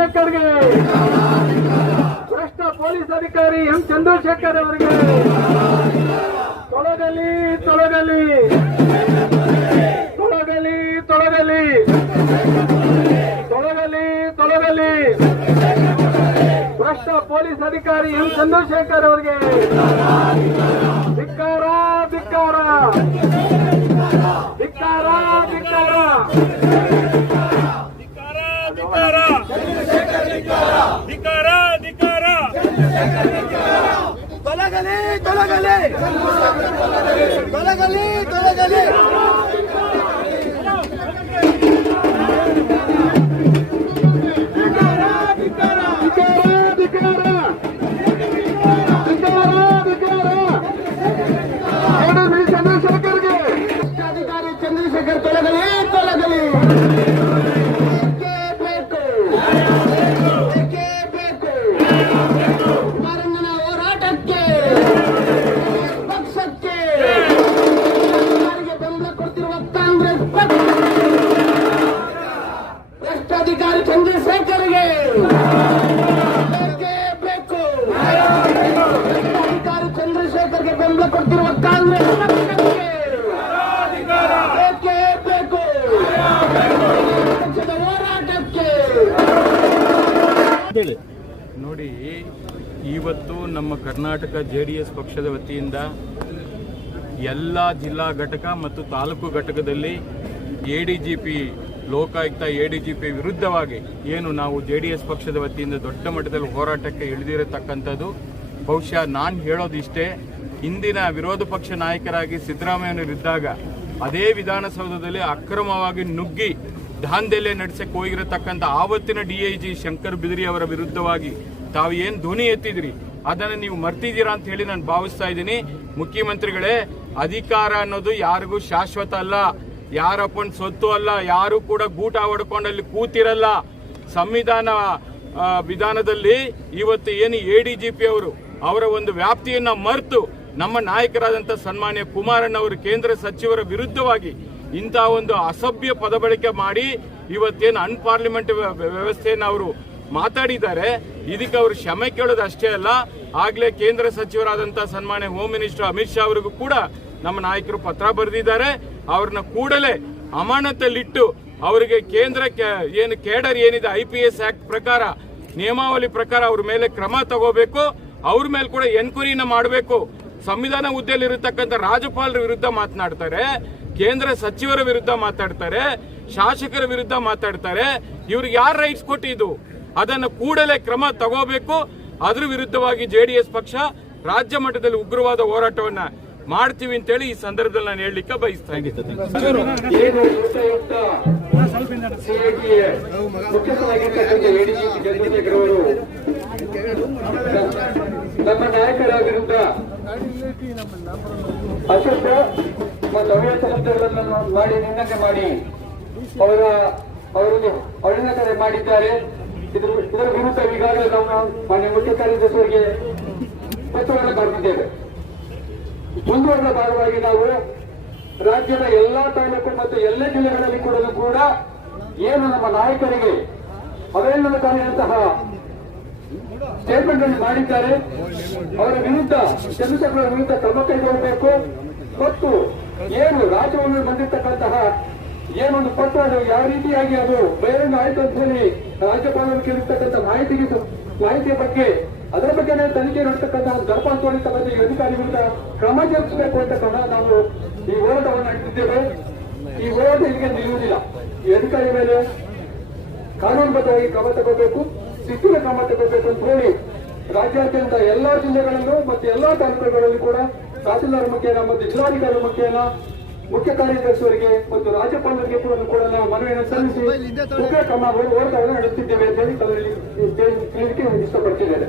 ಚಂದ್ರಶೇಖರ್ಗೆ. ಭ್ರಷ್ಟ ಪೊಲೀಸ್ ಅಧಿಕಾರಿ ಎಂ ಚಂದ್ರಶೇಖರ್ ಅವರಿಗೆ. ತೊಳಗಲಿ ತೊಳಗಲಿ ತೊಳಗಲಿ ತೊಳಗಲಿ ತೊಳಗಲಿ ತೊಳಗಲಿ ಭ್ರಷ್ಟ ಪೊಲೀಸ್ ಅಧಿಕಾರಿ ಎಂ ಚಂದ್ರಶೇಖರ್ ಅವರಿಗೆ. ಧಿಕ್ಕಾರ ಧಿಕ್ಕಾರ. ತೊಲಗಲಿ ತೊಲಗಲಿ ತೊಲಗಲಿ ಅಧಿಕಾರಿ ಚಂದ್ರಶೇಖರ್ ತೊಲಗಲಿ ತೊಲಗಲಿ ಕಾಂಗ್ರೆಸ್ ಪಕ್ಷಕ್ಕೆ ಬೇಕೇ ಬೇಕು? ಪಕ್ಷದ ಹೋರಾಟಕ್ಕೆ. ನೋಡಿ ಇವತ್ತು ನಮ್ಮ ಕರ್ನಾಟಕ ಜೆ ಡಿ ಎಸ್ ಪಕ್ಷದ ವತಿಯಿಂದ ಎಲ್ಲ ಜಿಲ್ಲಾ ಘಟಕ ಮತ್ತು ತಾಲೂಕು ಘಟಕದಲ್ಲಿ A D G P Lokayukta A D G P ವಿರುದ್ಧವಾಗಿ ಏನು ನಾವು ಜೆ ಡಿ ಎಸ್ ಪಕ್ಷದ ವತಿಯಿಂದ ದೊಡ್ಡ ಮಟ್ಟದಲ್ಲಿ ಹೋರಾಟಕ್ಕೆ ಇಳಿದಿರತಕ್ಕಂಥದ್ದು ಬಹುಶಃ ನಾನು ಹೇಳೋದಿಷ್ಟೇ. ಇಂದಿನ ವಿರೋಧ ಪಕ್ಷ ನಾಯಕರಾಗಿ ಸಿದ್ದರಾಮಯ್ಯನವರಿದ್ದಾಗ ಅದೇ ವಿಧಾನಸೌಧದಲ್ಲಿ ಅಕ್ರಮವಾಗಿ ನುಗ್ಗಿ ದಾಂಧಲೆ ನಡೆಸಕ್ಕೆ ಹೋಗಿರತಕ್ಕಂಥ ಆವತ್ತಿನ D I G Shankar Bidri ಅವರ ವಿರುದ್ಧವಾಗಿ ತಾವು ಏನು ಧ್ವನಿ ಎತ್ತಿದ್ರಿ? ಅದನ್ನು ನೀವು ಮರ್ತಿದ್ದೀರಾ ಅಂತ ಹೇಳಿ ನಾನು ಭಾವಿಸ್ತಾ ಇದ್ದೀನಿ. ಮುಖ್ಯಮಂತ್ರಿಗಳೇ, ಅಧಿಕಾರ ಅನ್ನೋದು ಯಾರಿಗೂ ಶಾಶ್ವತ ಅಲ್ಲ. ಯಾರಪ್ಪನ ಸೊತ್ತು ಅಲ್ಲ. ಯಾರು ಕೂಡ ಗೂಟ ಹೊಡ್ಕೊಂಡು ಅಲ್ಲಿ ಕೂತಿರಲ್ಲ. ಸಂವಿಧಾನ ವಿಧಾನದಲ್ಲಿ ಇವತ್ತು ಏನು ಎ ಡಿ ಜಿ ಪಿ ಅವರು ಅವರ ಒಂದು ವ್ಯಾಪ್ತಿಯನ್ನ ಮರೆತು ನಮ್ಮ ನಾಯಕರಾದಂಥ ಸನ್ಮಾನ್ಯ ಕುಮಾರಣ್ಣ ಅವರು ಕೇಂದ್ರ ಸಚಿವರ ವಿರುದ್ಧವಾಗಿ ಇಂಥ ಒಂದು ಅಸಭ್ಯ ಪದ ಬಳಕೆ ಮಾಡಿ ಇವತ್ತೇನು ಅನ್ಪಾರ್ಲಿಮೆಂಟ್ ವ್ಯವಸ್ಥೆಯನ್ನು ಅವರು ಮಾತಾಡಿದ್ದಾರೆ. ಇದಕ್ಕೆ ಅವರು ಕ್ಷಮೆ ಕೇಳೋದು ಅಷ್ಟೇ ಅಲ್ಲ. ಆಗ್ಲೇ ಕೇಂದ್ರ ಸಚಿವರಾದಂಥ ಸನ್ಮಾನ್ಯ ಹೋಮ್ ಮಿನಿಸ್ಟರ್ ಅಮಿತ್ ಶಾ ಅವರಿಗೂ ಕೂಡ ನಮ್ಮ ನಾಯಕರು ಪತ್ರ ಬರೆದಿದ್ದಾರೆ. ಅವ್ರನ್ನ ಕೂಡಲೇ ಅಮಾನತಲ್ಲಿಟ್ಟು ಅವರಿಗೆ ಕೇಂದ್ರ ಏನು ಕೇಡರ್ ಏನಿದೆ ಐ ಪಿ ಎಸ್ ಆಕ್ಟ್ ಪ್ರಕಾರ, ನಿಯಮಾವಳಿ ಪ್ರಕಾರ ಅವ್ರ ಮೇಲೆ ಕ್ರಮ ತಗೋಬೇಕು. ಅವ್ರ ಮೇಲೆ ಕೂಡ ಎನ್ಕ್ವೈರಿನ ಮಾಡಬೇಕು. ಸಂವಿಧಾನ ಹುದ್ದೆಯಲ್ಲಿ ಇರತಕ್ಕಂಥ ರಾಜ್ಯಪಾಲರ ವಿರುದ್ಧ ಮಾತನಾಡ್ತಾರೆ ಕೇಂದ್ರ ಸಚಿವರ ವಿರುದ್ಧ ಮಾತಾಡ್ತಾರೆ ಶಾಸಕರ ವಿರುದ್ಧ ಮಾತಾಡ್ತಾರೆ ಇವ್ರಿಗೆ ಯಾರು ರೈಟ್ಸ್ ಕೊಟ್ಟಿದ್ದು ಅದನ್ನು ಕೂಡಲೇ ಕ್ರಮ ತಗೋಬೇಕು ಅದ್ರ ವಿರುದ್ಧವಾಗಿ ಜೆಡಿಎಸ್ ಪಕ್ಷ ರಾಜ್ಯ ಮಟ್ಟದಲ್ಲಿ ಉಗ್ರವಾದ ಹೋರಾಟವನ್ನ ಮಾಡ್ತೀವಿ ಅಂತೇಳಿ ಈ ಸಂದರ್ಭದಲ್ಲಿ ನಾನು ಹೇಳಲಿಕ್ಕೆ ಬಯಸ್ತಾ ಇದ್ದೀನಿ ನಮ್ಮ ನಾಯಕರ ವಿರುದ್ಧ ಅಶುದ್ಧ ಮತ್ತು ಅವ್ಯ ಶಬ್ದಗಳನ್ನು ಮಾಡಿ ನಿಂದನೆ ಮಾಡಿ ಅವರ ಅವರನ್ನು ಅವಹೇಳನ ಮಾಡಿದ್ದಾರೆ. ಇದ್ರ ಇದರ ವಿರುದ್ಧ ಈಗಾಗಲೇ ನಾವು ಮಾನ್ಯ ಮುಖ್ಯ ಕಾರ್ಯದರ್ಶಿಯವರಿಗೆ ಪತ್ರವನ್ನು ಬರೆದಿದ್ದೇವೆ. ಮುಂದುವರೆದ ಭಾಗವಾಗಿ ನಾವು ರಾಜ್ಯದ ಎಲ್ಲಾ ತಾಲೂಕು ಮತ್ತು ಎಲ್ಲ ಜಿಲ್ಲೆಗಳಲ್ಲಿ ಕೂಡ ಕೂಡ ಏನು ನಮ್ಮ ನಾಯಕರಿಗೆ ಅವಹೇಳನಕಾರಿಯಂತಹ ಸ್ಟೇಟ್ಮೆಂಟ್ ಅನ್ನು ಮಾಡಿದ್ದಾರೆ. ಅವರ ವಿರುದ್ಧ ಚಂದ್ರಶೇಖರ ವಿರುದ್ಧ ಕ್ರಮ ಕೈಗೊಳ್ಳಬೇಕು. ಮತ್ತು ಏನು ರಾಜ್ಯವನ್ನು ಬಂದಿರತಕ್ಕಂತಹ ಏನೊಂದು ಪತ್ರ ಅದು ಯಾವ ರೀತಿಯಾಗಿ ಅದು ಬಹಿರಂಗ ಆಯಿತು ಅಂತ ಹೇಳಿ ರಾಜ್ಯಪಾಲರಿಗೆ ಕೇಳಿರ್ತಕ್ಕಂಥ ಮಾಹಿತಿಗೆ ಮಾಹಿತಿಯ ಬಗ್ಗೆ, ಅದರ ಬಗ್ಗೆ ತನಿಖೆ ನಡೆಸತಕ್ಕಂತಹ ಗರ್ಭ ಬಗ್ಗೆ ಈ ಅಧಿಕಾರಿ ವಿರುದ್ಧ ಕ್ರಮ ಜರುಗಿಸಬೇಕು ಅಂತ ಕೂಡ ನಾವು ಈ ಹೋರಾಟವನ್ನು ನಡೆಸಿದ್ದೇವೆ. ಈ ಹೋರಾಟ ಇಲ್ಲಿಗೆ ನಿಲ್ಲುವುದಿಲ್ಲ. ಈ ಅಧಿಕಾರಿ ಮೇಲೆ ಕಾನೂನುಬದ್ಧವಾಗಿ ಕ್ರಮ ತಗೋಬೇಕು. ಶಿಸ್ತಿನ ಕ್ರಮ ತಗೋಬೇಕು ಅಂತ ಹೇಳಿ ರಾಜ್ಯಾದ್ಯಂತ ಎಲ್ಲಾ ಜಿಲ್ಲೆಗಳಲ್ಲೂ ಮತ್ತು ಎಲ್ಲಾ ತಾಲೂಕುಗಳಲ್ಲಿ ಕೂಡ ತಹಸೀಲ್ದಾರ್ ಮುಖ್ಯನ ಮತ್ತು ಜಿಲ್ಲಾಧಿಕಾರಿ ಮುಖ್ಯನ ಮುಖ್ಯ ಕಾರ್ಯದರ್ಶಿಯವರಿಗೆ ಮತ್ತು ರಾಜ್ಯಪಾಲರಿಗೆ ಕೂಡ ಕೂಡ ನಾವು ಮನವಿಯನ್ನು ಸಲ್ಲಿಸಿ ಮುಖ್ಯ ಕ್ರಮ ಹೋರಾಟವನ್ನು ನಡೆಸುತ್ತಿದ್ದೇವೆ ಅಂತ ಹೇಳಿ ತಮ್ಮಲ್ಲಿ ತಿಳಿಲಿಕ್ಕೆ ಇಷ್ಟಪಡ್ತಿದ್ದೇನೆ.